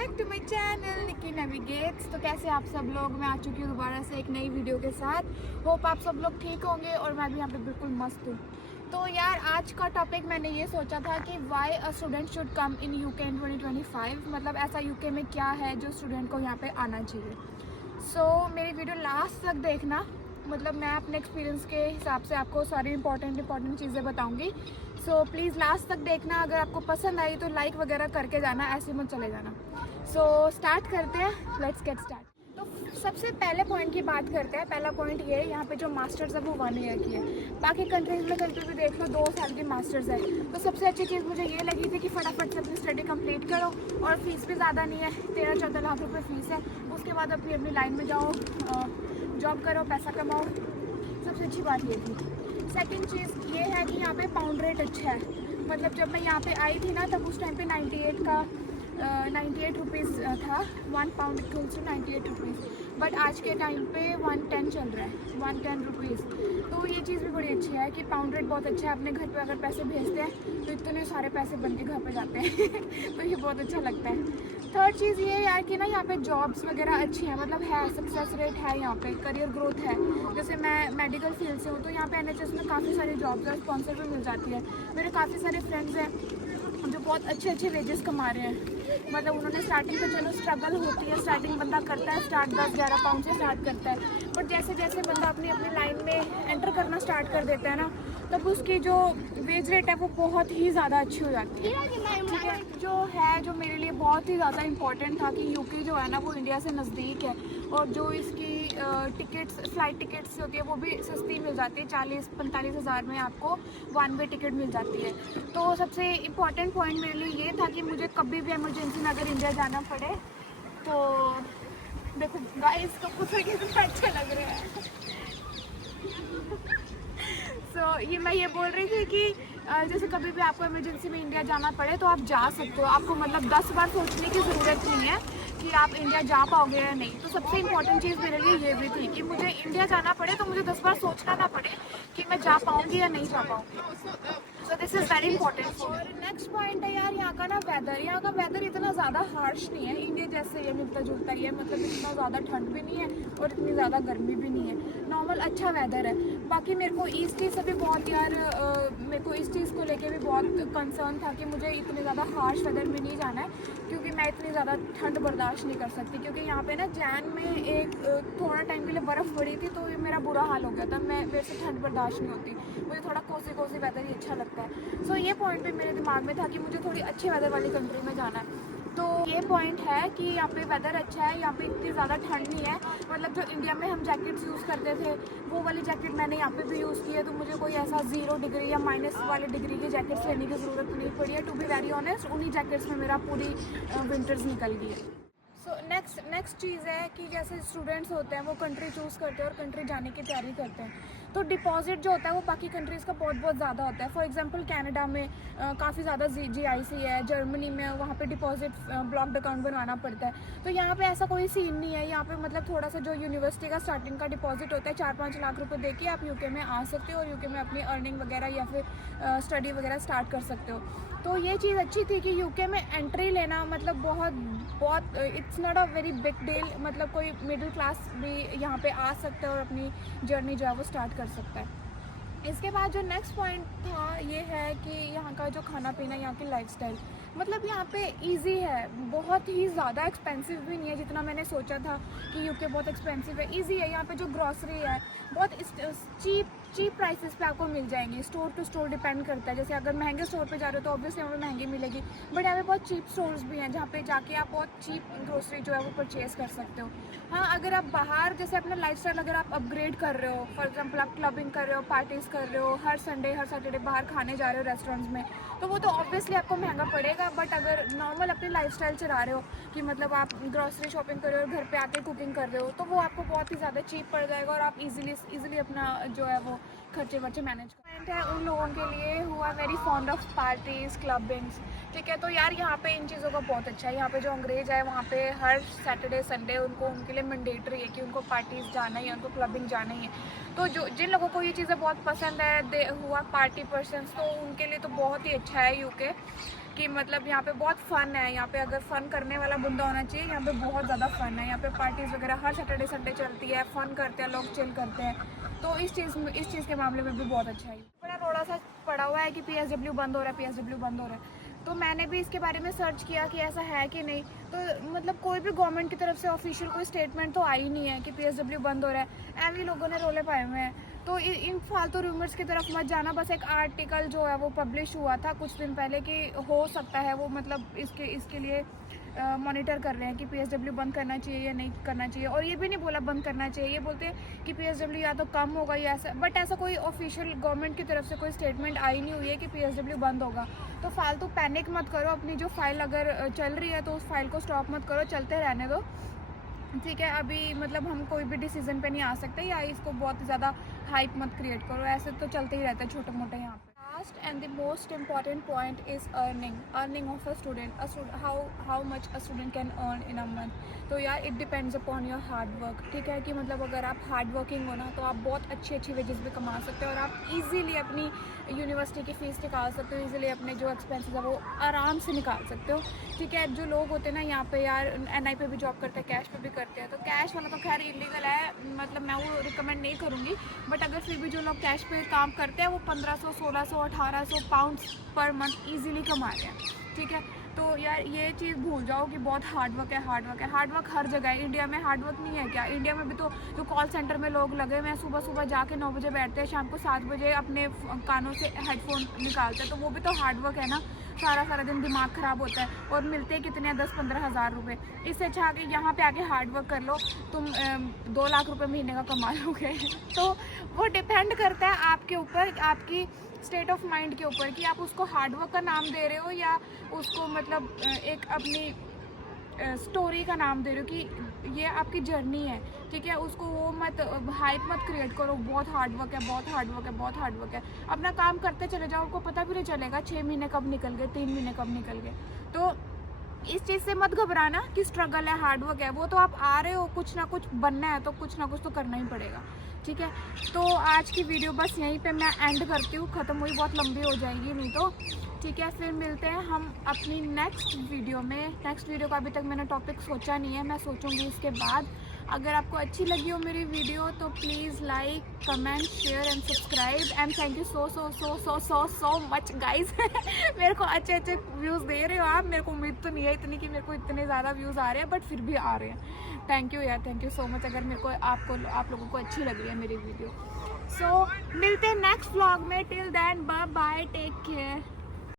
Back to my channel Nikki Navigates. तो कैसे आप सब लोग, मैं आ चुकी हूँ दोबारा से एक नई वीडियो के साथ। होप आप सब लोग ठीक होंगे और मैं भी यहाँ पे बिल्कुल मस्त हूँ। तो यार आज का टॉपिक मैंने ये सोचा था कि why a student should come in UK in 2025, मतलब ऐसा यूके में क्या है जो स्टूडेंट को यहाँ पे आना चाहिए। मेरी वीडियो लास्ट तक देखना, मतलब मैं अपने एक्सपीरियंस के हिसाब से आपको सारी इंपॉर्टेंट चीज़ें बताऊंगी। प्लीज़ लास्ट तक देखना। अगर आपको पसंद आई तो लाइक वगैरह करके जाना, ऐसे मत चले जाना। स्टार्ट करते हैं, लेट्स गेट स्टार्ट। तो सबसे पहले पॉइंट की बात करते हैं। पहला पॉइंट ये है, यहाँ पे जो मास्टर्स है वो 1 ईयर की है। बाकी कंट्रीज़ में कहीं भी देख लो 2 साल की मास्टर्स है। तो सबसे अच्छी चीज़ मुझे ये लगी थी कि फटाफट से अपनी स्टडी कंप्लीट करो और फीस भी ज़्यादा नहीं है, 13-14 लाख रुपये फ़ीस है। उसके बाद अपनी लाइन में जाओ, जॉब करो, पैसा कमाओ। सबसे अच्छी बात ये थी। सेकंड चीज़ ये है कि यहाँ पे पाउंड रेट अच्छा है। मतलब जब मैं यहाँ पे आई थी ना, तब उस टाइम पे 98 रुपीज़ था। 1 pound equals to 98 rupees. But आज के टाइम पे 110 चल रहा है, 110 रुपीज़। तो ये चीज़ भी बड़ी अच्छी है कि पाउंड रेट बहुत अच्छा है। अपने घर पे अगर पैसे भेजते हैं तो इतने सारे पैसे बन के घर पे जाते हैं तो ये बहुत अच्छा लगता है। थर्ड चीज़ ये है कि ना यहाँ पे जॉब्स वगैरह अच्छी हैं, मतलब है, सक्सेस रेट है यहाँ पे, करियर ग्रोथ है। जैसे मैं मेडिकल फील्ड से हूँ तो यहाँ पे NHS में काफ़ी सारी जॉब्स और स्पॉन्सर भी मिल जाती है। मेरे काफ़ी सारे फ्रेंड्स हैं जो बहुत अच्छे वेजेस कमा रहे हैं। मतलब उन्होंने स्टार्टिंग तो चलो स्ट्रगल होती है, स्टार्टिंग बंदा करता है, स्टार्ट 10-11 पाउंड से स्टार्ट करता है। बट जैसे जैसे बंदा अपनी लाइन में एंटर करना स्टार्ट कर देता है ना, तब उसकी जो वेज रेट है वो बहुत ही ज़्यादा अच्छी हो जाती है। ठीक है, जो मेरे लिए बहुत ही ज़्यादा इम्पॉर्टेंट था कि यूके जो है ना वो इंडिया से नज़दीक है और जो इसकी फ्लाइट टिकट्स होती है वो भी सस्ती मिल जाती है। 40-45 हज़ार में आपको 1 वे टिकट मिल जाती है। तो सबसे इम्पॉर्टेंट पॉइंट मेरे लिए ये था कि मुझे कभी भी इमरजेंसी में अगर इंडिया जाना पड़े तो देखो गाइस को कुछ कितना अच्छे लग रहे हैं ये मैं ये बोल रही थी कि जैसे कभी भी आपको इमरजेंसी में इंडिया जाना पड़े तो आप जा सकते हो। आपको मतलब 10 बार सोचने की ज़रूरत नहीं है कि आप इंडिया जा पाओगे या नहीं। तो सबसे इम्पोर्टेंट चीज़ मेरे लिए ये भी थी कि मुझे इंडिया जाना पड़े तो मुझे 10 बार सोचना ना पड़े कि मैं जा पाऊँगी या नहीं जा पाऊँगी। So this is very important. और नेक्स्ट पॉइंट है यार यहाँ का ना वेदर। यहाँ का वेदर इतना ज़्यादा हार्श नहीं है, इंडिया जैसे ये मिलता जुलता ही है। मतलब इतना ज़्यादा ठंड भी नहीं है और इतनी ज़्यादा गर्मी भी नहीं है, नॉर्मल अच्छा वेदर है। बाकी मेरे को इस चीज़ से भी बहुत यार मेरे को इस चीज़ को लेके भी बहुत कंसर्न था कि मुझे इतने ज़्यादा हार्श वेदर में नहीं जाना है, क्योंकि मैं इतनी ज़्यादा ठंड बर्दाश्त नहीं कर सकती। क्योंकि यहाँ पे ना जैन में एक थोड़ा टाइम के लिए बर्फ़ पड़ी थी तो मेरा बुरा हाल हो गया था। मेरे से ठंड बर्दाश्त नहीं होती, मुझे थोड़ा कोसी वेदर ही अच्छा लगता है। ये पॉइंट भी मेरे दिमाग में था कि मुझे थोड़ी अच्छे वेदर वाली कंट्री में जाना है। तो ये पॉइंट है कि यहाँ पे वेदर अच्छा है, यहाँ पे इतनी ज़्यादा ठंड नहीं है। मतलब जो इंडिया में हम जैकेट्स यूज़ करते थे वो वाली जैकेट मैंने यहाँ पे भी यूज़ की है। तो मुझे कोई ऐसा 0 डिग्री या माइनस वाले डिग्री की जैकेट्स लेने की ज़रूरत नहीं पड़ी है। टू बी वेरी ऑनेस्ट, उन्हीं जैकेट्स में मेरा पूरी विंटर्स निकल गई है। नेक्स्ट चीज़ है कि जैसे स्टूडेंट्स होते हैं वो कंट्री चूज़ करते हैं और कंट्री जाने की तैयारी करते हैं, तो डिपॉजिट जो होता है वो बाकी कंट्रीज़ का बहुत ज़्यादा होता है। फॉर एग्जांपल कनाडा में काफ़ी ज़्यादा GIC है, जर्मनी में वहाँ पे डिपॉजिट ब्लॉक्ड अकाउंट बनवाना पड़ता है। तो यहाँ पे ऐसा कोई सीन नहीं है। यहाँ पे मतलब थोड़ा सा जो यूनिवर्सिटी का स्टार्टिंग का डिपॉजिट होता है 4-5 लाख रुपये दे के आप यूके में आ सकते हो और यूके में अपनी अर्निंग वगैरह या फिर स्टडी वगैरह स्टार्ट कर सकते हो। तो ये चीज़ अच्छी थी कि यूके में एंट्री लेना मतलब बहुत it's not a very big deal. मतलब कोई मिडिल क्लास भी यहाँ पे आ सकता है और अपनी जर्नी जो है वो स्टार्ट कर सकता है। इसके बाद जो नेक्स्ट पॉइंट था ये है कि यहाँ का जो खाना पीना, यहाँ की लाइफस्टाइल, मतलब यहाँ पे इजी है, बहुत ही ज़्यादा एक्सपेंसिव भी नहीं है जितना मैंने सोचा था कि यूके बहुत एक्सपेंसिव है। इजी है। यहाँ पे जो ग्रॉसरी है बहुत चीप प्राइसेस पे आपको मिल जाएंगी। स्टोर टू स्टोर डिपेंड करता है। जैसे अगर महंगे स्टोर पे जा रहे हो तो ऑब्वियसली यहाँ पे महंगी मिलेगी, बट यहाँ पे बहुत चीप स्टोर्स भी हैं जहाँ पे जाके आप बहुत चीप ग्रोसरी जो है वो परचेज़ कर सकते हो। हाँ, अगर आप बाहर जैसे अपना लाइफस्टाइल अगर आप अपग्रेड कर रहे हो, फॉर एग्जांपल आप क्लबिंग कर रहे हो, पार्टीज़ कर रहे हो, हर संडे हर सैटरडे बाहर खाने जा रहे हो रेस्टोरेंट्स में, तो वो तो ऑब्वियसली आपको महंगा पड़ेगा। बट अगर नॉर्मल अपनी लाइफस्टाइल चला रहे हो कि मतलब आप ग्रॉसरी शॉपिंग कर रहे हो और घर पे आके कुकिंग कर रहे हो, तो वो आपको बहुत ही ज़्यादा चीप पड़ जाएगा और आप इजीली अपना जो है वो खर्चे वर्चे मैनेज कर है उन लोगों के लिए who are very fond of parties, clubbings. ठीक है, तो यार यहाँ पे इन चीज़ों का बहुत अच्छा है। यहाँ पे जो अंग्रेज़ है वहाँ पे हर सैटरडे संडे उनके लिए मैंडेटरी है कि उनको पार्टीज़ जाना ही है, उनको क्लबिंग जाना ही है। तो जिन लोगों को ये चीज़ें बहुत पसंद है, दे हुआ पार्टी पर्सन्स, तो उनके लिए तो बहुत ही अच्छा है यूके कि मतलब यहाँ पे बहुत फ़न है। यहाँ पे अगर फ़न करने वाला बंदा होना चाहिए। यहाँ पे बहुत ज़्यादा फ़न है। यहाँ पे पार्टीज़ वगैरह हर सैटरडे संडे चलती है, फ़न करते हैं लोग, चिल करते हैं। तो इस चीज़ के मामले में भी बहुत अच्छा है। बड़ा रोड़ा सा पड़ा हुआ है कि PSW बंद हो रहा है, PSW बंद हो रहा है। तो मैंने भी इसके बारे में सर्च किया कि ऐसा है कि नहीं। तो मतलब कोई भी गवर्नमेंट की तरफ से ऑफिशियल कोई स्टेटमेंट तो आई नहीं है कि PSW बंद हो रहा है। एवं लोगों ने रोले पाए हुए हैं। तो इन फालतू रूमर्स की तरफ मत जाना। बस एक आर्टिकल जो है वो पब्लिश हुआ था कुछ दिन पहले कि हो सकता है वो मतलब इसके लिए मॉनिटर कर रहे हैं कि PSW बंद करना चाहिए या नहीं करना चाहिए। और ये भी नहीं बोला बंद करना चाहिए, ये बोलते हैं कि PSW या तो कम होगा या ऐसा। बट ऐसा कोई ऑफिशियल गवर्नमेंट की तरफ से कोई स्टेटमेंट आई नहीं हुई है कि PSW बंद होगा। तो फालतू पैनिक मत करो। अपनी जो फाइल अगर चल रही है तो उस फाइल को स्टॉप मत करो, चलते रहने दो, ठीक है। अभी मतलब हम कोई भी डिसीजन पे नहीं आ सकते, या इसको बहुत ज़्यादा हाइप मत क्रिएट करो। ऐसे तो चलते ही रहते हैं छोटे मोटे यहाँ पे। Last and the most important point is earning of a student, how much a student can earn in a month. तो यार it depends upon your hard work, ठीक है। कि मतलब अगर आप हार्ड वर्किंग हो ना तो आप बहुत अच्छी वेजेस भी कमा सकते हो और आप इजीली अपनी यूनिवर्सिटी की फ़ीस निकाल सकते हो, इजीली अपने जो एक्सपेंसेस है वो आराम से निकाल सकते हो, ठीक है। जो लोग होते हैं ना यहाँ पे यार NI पे भी जॉब करते हैं, कैश पे भी करते हैं। तो कैश वाला तो खैर इलीगल है, मतलब मैं वो रिकमेंड नहीं करूँगी। बट अगर फिर भी जो लोग कैश पे काम करते हैं वो 1500, 1600, 1800 पाउंड्स पर मंथ ईजिली कमा रहे हैं, ठीक है। तो यार ये चीज़ भूल जाओ कि बहुत हार्ड वर्क है। हार्ड वर्क हर जगह है। इंडिया में हार्ड वर्क नहीं है क्या? इंडिया में भी तो जो कॉल सेंटर में लोग लगे हुए हैं, सुबह जाके 9 बजे बैठते हैं, शाम को 7 बजे अपने कानों से हेडफोन निकालते हैं। तो वो भी तो हार्ड वर्क है ना। सारा दिन दिमाग ख़राब होता है और मिलते हैं कितने 10-15 हज़ार रुपये। इससे अच्छा आके यहाँ पे आके हार्ड वर्क कर लो, तुम 2 लाख रुपए महीने का कमा लोगे। तो वो डिपेंड करता है आपके ऊपर, आपकी स्टेट ऑफ माइंड के ऊपर कि आप उसको हार्ड वर्क का नाम दे रहे हो या उसको मतलब एक अपनी स्टोरी का नाम दे रहे हो कि ये आपकी जर्नी है, ठीक है। उसको वो मत हाइप मत क्रिएट करो, बहुत हार्ड वर्क है, बहुत हार्ड वर्क है, बहुत हार्ड वर्क है। अपना काम करते चले जाओ, आपको पता भी नहीं चलेगा 6 महीने कब निकल गए, 3 महीने कब निकल गए। तो इस चीज़ से मत घबराना कि स्ट्रगल है, हार्ड वर्क है। वो तो आप आ रहे हो, कुछ ना कुछ बनना है तो कुछ ना कुछ तो करना ही पड़ेगा, ठीक है। तो आज की वीडियो बस यहीं पे मैं एंड करती हूँ, ख़त्म हुई, बहुत लंबी हो जाएगी नहीं तो, ठीक है। फिर मिलते हैं हम अपनी नेक्स्ट वीडियो में। नेक्स्ट वीडियो का अभी तक मैंने टॉपिक सोचा नहीं है, मैं सोचूंगी इसके बाद। अगर आपको अच्छी लगी हो मेरी वीडियो तो please like, comment, share and subscribe and thank you so much guys. मेरे को अच्छे व्यूज़ दे रहे हो आप। मेरे को उम्मीद तो नहीं है इतनी कि मेरे को इतने ज़्यादा व्यूज़ आ रहे हैं, बट फिर भी आ रहे हैं। थैंक यू यार, थैंक यू सो मच अगर मेरे को आप लोगों को अच्छी लग रही है मेरी वीडियो। सो मिलते हैं नेक्स्ट व्लॉग में। Till then bye bye, take care.